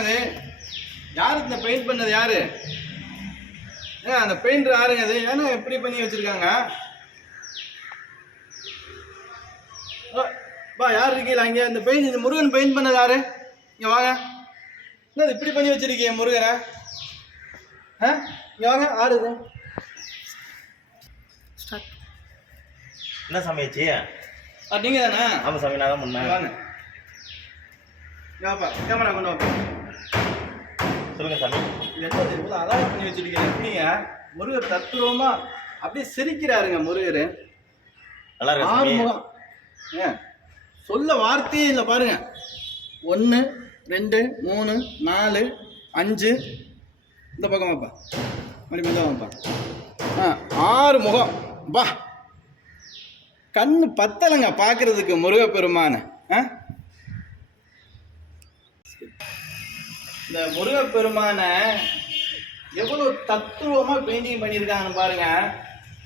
அது யார் இந்த பெயிண்ட் பண்ணது யாரு? ஏன் அந்த பெயிண்டர் யாருங்க அது? ஏன்னா எப்படி பண்ணி வச்சிருக்காங்க? பா யார் இருக்கீங்களா இங்கே? இந்த பெயிண்ட் இந்த முருகன் பெயிண்ட் பண்ணது யாரு? இங்கே வாங்க. என்ன இது இப்படி பண்ணி வச்சிருக்கீங்க முருகனை? ஆ? இங்கே வாங்க ஆடு இது என்ன சமையச்சு ஆ நீங்கள் தானே ஆமா சாமி நான் தான் பண்ணேன். வாங்க. கேமரா கொண்டு வாப்பா. சொல்லுங்க சாமி. என்ன இவ்வளோ அழகா பண்ணி வச்சிருக்கீங்க. எப்படிங்க? முருகர் தத்துவமா அப்படியே சிரிக்கிறாருங்க முருகர். நல்லா இருக்கா ஆறு சாமி? முகம் ஏன் சொல்ல வார்த்தையே இல்லை பாருங்க. ஒன்று ரெண்டு மூணு நாலு அஞ்சு. இந்த பக்கம் வாப்பா மணி மெல்ல வாப்பா ஆ ஆறு முகம் பா. கண்ணு பத்தலைங்க பார்க்கறதுக்கு முருகப்பெருமானை. ஆ? இந்த முருகப்பெருமானை எவ்வளோ தத்துவமாக பெயிண்டிங் பண்ணியிருக்காங்கன்னு பாருங்க.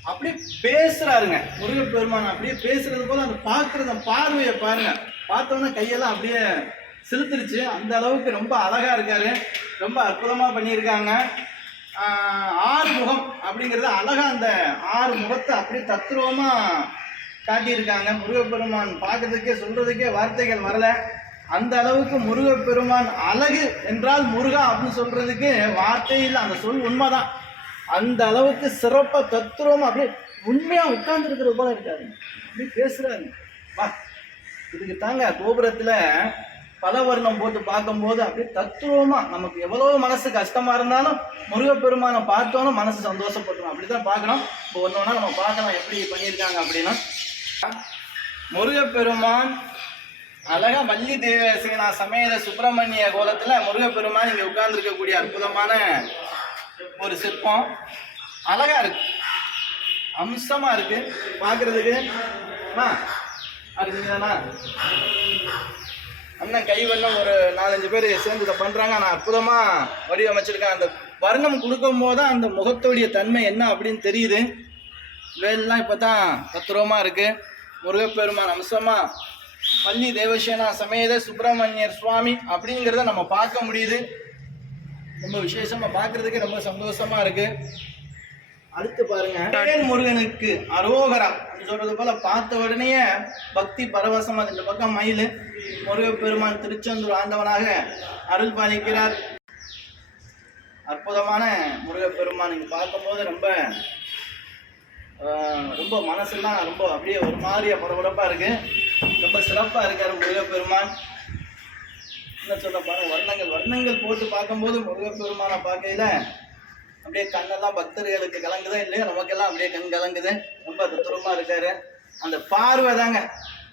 அப்படியே பேசுகிறாருங்க முருகப்பெருமான் அப்படியே பேசுறது போல அந்த பார்க்குறது அந்த பார்வையை பாருங்க. பார்த்தோன்னே கையெல்லாம் அப்படியே செலுத்துருச்சு. அந்த அளவுக்கு ரொம்ப அழகாக இருக்காரு. ரொம்ப அற்புதமாக பண்ணியிருக்காங்க. ஆறு முகம் அப்படிங்கிறது அழகாக அந்த ஆறு முகத்தை அப்படியே தத்துருவமாக காட்டியிருக்காங்க. முருகப்பெருமான் பார்க்கறதுக்கே சொல்கிறதுக்கே வார்த்தைகள் வரல. அந்த அளவுக்கு முருகப்பெருமான் அழகு என்றால் முருகா அப்படின்னு சொல்றதுக்கு வார்த்தை இல்லை. அந்த சொல் உண்மைதான். அந்த அளவுக்கு சிறப்பாக தத்துவம் அப்படியே உண்மையா உட்கார்ந்துருக்கிற போல இருக்காரு அப்படி பேசுறாரு. வா இதுக்கு தாங்க கோபுரத்துல பல வர்ணம் போட்டு பார்க்கும்போது அப்படியே தத்துவமா நமக்கு எவ்வளவு மனசு கஷ்டமா இருந்தாலும் முருகப்பெருமானை பார்த்தோன்னா மனசு சந்தோஷப்பட்டுரும். அப்படிதான் பார்க்கணும். இப்போ ஒன்று ஒன்றா நம்ம பார்க்கலாம் எப்படி பண்ணியிருக்காங்க அப்படின்னா முருகப்பெருமான் அழகா வள்ளி தேவசேனா சமேத சுப்பிரமணிய கோலத்துல முருகப்பெருமான் இங்க உட்கார்ந்துருக்கக்கூடிய அற்புதமான ஒரு சிற்பம். அழகா இருக்கு. அம்சமா இருக்கு. பாக்குறதுக்கு. அண்ணா அண்ணன் கைவண்ணம் ஒரு நாலஞ்சு பேர் சேர்ந்து இதை பண்றாங்க. ஆனால் அற்புதமா வடிவமைச்சிருக்காங்க. அந்த வர்ணம் கொடுக்கும் போது தான் அந்த முகத்துடைய தன்மை என்ன அப்படின்னு தெரியுது. வேலெல்லாம் இப்போ தான் தத்துரமாக இருக்குது முருகப்பெருமான் அம்சமாக வள்ளி தேவசேனா சமேத சுப்பிரமணியர் சுவாமி அப்படிங்கிறத நம்ம பார்க்க முடியுது. ரொம்ப விசேஷமா பார்க்கறதுக்கு ரொம்ப சந்தோஷமா இருக்கு. அடுத்து பாருங்க. முருகனுக்கு அரோகரா சொல்றது போல பார்த்த உடனே பக்தி பரவசமா இந்த பக்கம் மயில். முருகப்பெருமான் திருச்செந்தூர் ஆண்டவனாக அருள் பாலிக்கிறார். அற்புதமான முருகப்பெருமான் இங்கே பார்க்கும்போது ரொம்ப ரொம்ப மனசெல்லாம் ரொம்ப அப்படியே ஒரு மாதிரியா பரபரப்பாக இருக்கு. ரொம்ப சிறப்பாக இருக்கார் முருகப்பெருமான். என்ன சொல்ல பாருங்க வர்ணங்கள் வர்ணங்கள் போட்டு பார்க்கும்போது முருகப்பெருமானை பார்க்கையில அப்படியே கண்ணெல்லாம் பக்தர்களுக்கு கலங்குதா இல்லையா? நமக்கெல்லாம் அப்படியே கண் கலங்குது. ரொம்ப தத்துரமாக இருக்காரு. அந்த பார்வை தாங்க.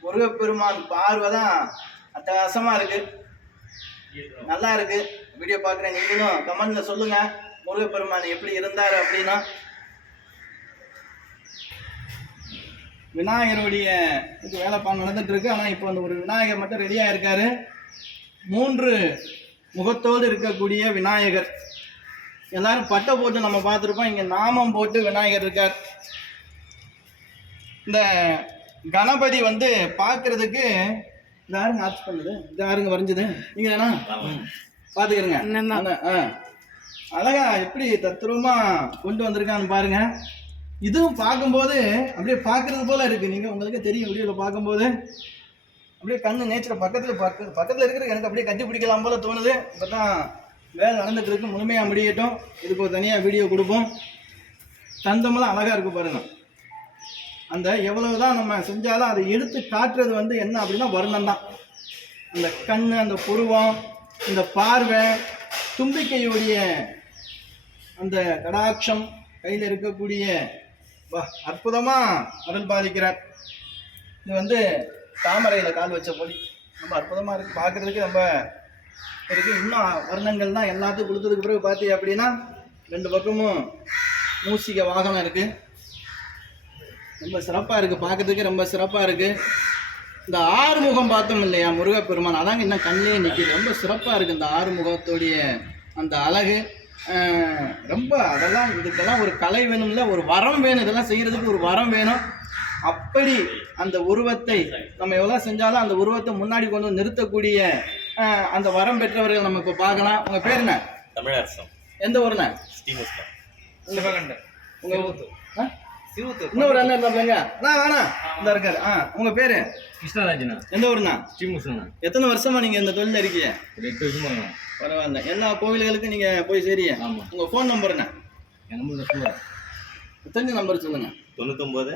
முருகப்பெருமான் பார்வை தான் அட்டகாசமா இருக்கு. நல்லா இருக்கு. வீடியோ பார்க்குறேன் நீங்களும் கமெண்ட்ல சொல்லுங்க. முருகப்பெருமான் எப்படி இருந்தார் அப்படின்னா விநாயகருடைய இது வேலைப்பாடு நடந்துட்டு இருக்கு ஆனால் இப்போ அந்த ஒரு விநாயகர் மட்டும் ரெடியாக இருக்காரு. மூன்று முகத்தோடு இருக்கக்கூடிய விநாயகர். எல்லாரும் பட்டை போட்டு நம்ம பார்த்துருப்போம். இங்கே நாமம் போட்டு விநாயகர் இருக்கார். இந்த கணபதி வந்து பார்க்கறதுக்கு யாருங்க ஆட்சி பண்ணுது? இது யாருங்க வரைஞ்சது? நீங்க தானா பார்த்துக்கிறங்க ஆ. அழகா எப்படி தத்துரூபமா கொண்டு வந்திருக்கான்னு பாருங்க. இதுவும் பார்க்கும்போது அப்படியே பார்க்கறது போல இருக்கு. நீங்க உங்களுக்கு தெரியும் வீடியோவில் பார்க்கும்போது. அப்படியே கண்ணு நேச்சரை பக்கத்தில் பார்க்க பக்கத்தில் இருக்கிறது எனக்கு அப்படியே கட்டி பிடிக்கலாம் போல தோணுது. இப்போ தான் வேலை நடந்துட்டு இருக்கு முழுமையாக முடியட்டும். இதுக்கு ஒரு தனியாக வீடியோ கொடுப்போம். தந்தமெல்லாம் அழகாக இருக்கு பாருங்கள் அந்த எவ்வளவு தான் நம்ம செஞ்சாலும் அதை எடுத்து காட்டுறது வந்து என்ன அப்படின்னா வர்ணம் தான். அந்த கண் அந்த புருவம் இந்த பார்வை தும்பிக்கையுடைய அந்த கடாட்சம் கையில் இருக்கக்கூடிய அற்புதமாக அருள் பாதிக்கிறார் இது வந்து தாமரையில் கால் வச்ச பொலி ரொம்ப அற்புதமாக இருக்குது பார்க்குறதுக்கு ரொம்ப இருக்குது இன்னும் வர்ணங்கள் தான் எல்லாத்துக்கும் கொடுத்ததுக்கு பிறகு பார்த்தீங்க அப்படின்னா ரெண்டு பக்கமும் மூசிக வாகனம் இருக்குது ரொம்ப சிறப்பாக இருக்குது பார்க்கறதுக்கு ரொம்ப சிறப்பாக இருக்குது இந்த ஆறுமுகம் பார்த்தோம் இல்லையா முருகப்பெருமான்? அதாங்க இன்னும் கண்ணிலே நிற்கிது ரொம்ப சிறப்பாக இருக்குது இந்த ஆறுமுகத்துடைய அந்த அழகு. ரொம்ப அதெல்லாம் இதுக்கெல்லாம் ஒரு கலை வேணும்ல ஒரு வரம் வேணும் இதெல்லாம் செய்கிறதுக்கு ஒரு வரம் வேணும். அப்படி அந்த உருவத்தை நம்ம எவ்வளோ செஞ்சாலும் அந்த உருவத்தை முன்னாடி கொண்டு வந்து நிறுத்தக்கூடிய அந்த வரம் பெற்றவர்கள் நம்ம இப்போ பார்க்கலாம். உங்க பேர் என்ன? தமிழரசம். எந்த ஊருண்ணே? ஸ்ரீமுஸ்லம் சிவகண்டன். உங்க சிவத்தூர் ஆ? சிவத்தூர் இன்னொரு அண்ணன் இருந்தாங்க அண்ணா வேணா இந்த இருக்காரு. ஆ உங்க பேரு? கிருஷ்ணராஜனா? எந்த ஊருண்ணா? ஸ்ரீமுஷ்ணனா எத்தனை வருஷமா நீங்க இந்த தொழில் இருக்கீங்க? எட்டு வருஷமா. பரவாயில்ல. எல்லா கோவில்களுக்கும் நீங்க போய் சேரிய ஆமா. உங்க ஃபோன் நம்பர் என்ன? என் நம்பர் சொல்லுவா தெரிஞ்ச நம்பர் சொல்லுங்க. தொண்ணூத்தொம்பது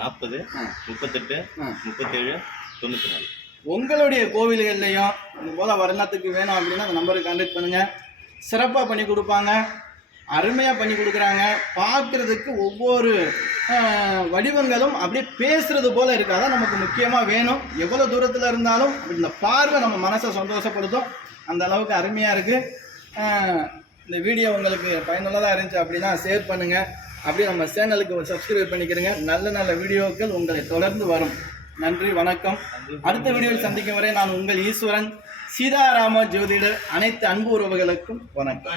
நாற்பது. முப்பத்தெட்டு. முப்பத்தேழு தொண்ணூற்றி நாலு உங்களுடைய கோவில்கள்லையும் இது போல வருணத்துக்கு வேணும் அப்படின்னா அந்த நம்பருக்கு கான்டாக்ட் பண்ணுங்க. சிறப்பாக பண்ணி கொடுப்பாங்க. அருமையாக பண்ணி கொடுக்குறாங்க. பார்க்குறதுக்கு ஒவ்வொரு வடிவங்களும் அப்படியே பேசுகிறது போல் இருக்காதான் நமக்கு முக்கியமாக வேணும். எவ்வளோ தூரத்தில் இருந்தாலும் இந்த பார்வை நம்ம மனசை சந்தோஷப்படுத்தும். அந்த அளவுக்கு அருமையாக இருக்குது இந்த வீடியோ உங்களுக்கு பயனுள்ளதாக இருந்துச்சு அப்படின்னா ஷேர் பண்ணுங்கள் அப்படியே நம்ம சேனலுக்கு சப்ஸ்கிரைப் பண்ணிக்கிறங்க நல்ல நல்ல வீடியோக்கள் உங்களை தொடர்ந்து வரும். நன்றி வணக்கம். அடுத்த வீடியோவில் சந்திக்கும் வரை நான் உங்கள் ஈஸ்வரன். சீதாராம ஜோதிடர். அனைத்து அன்பு உறவுகளுக்கும் வணக்கம்.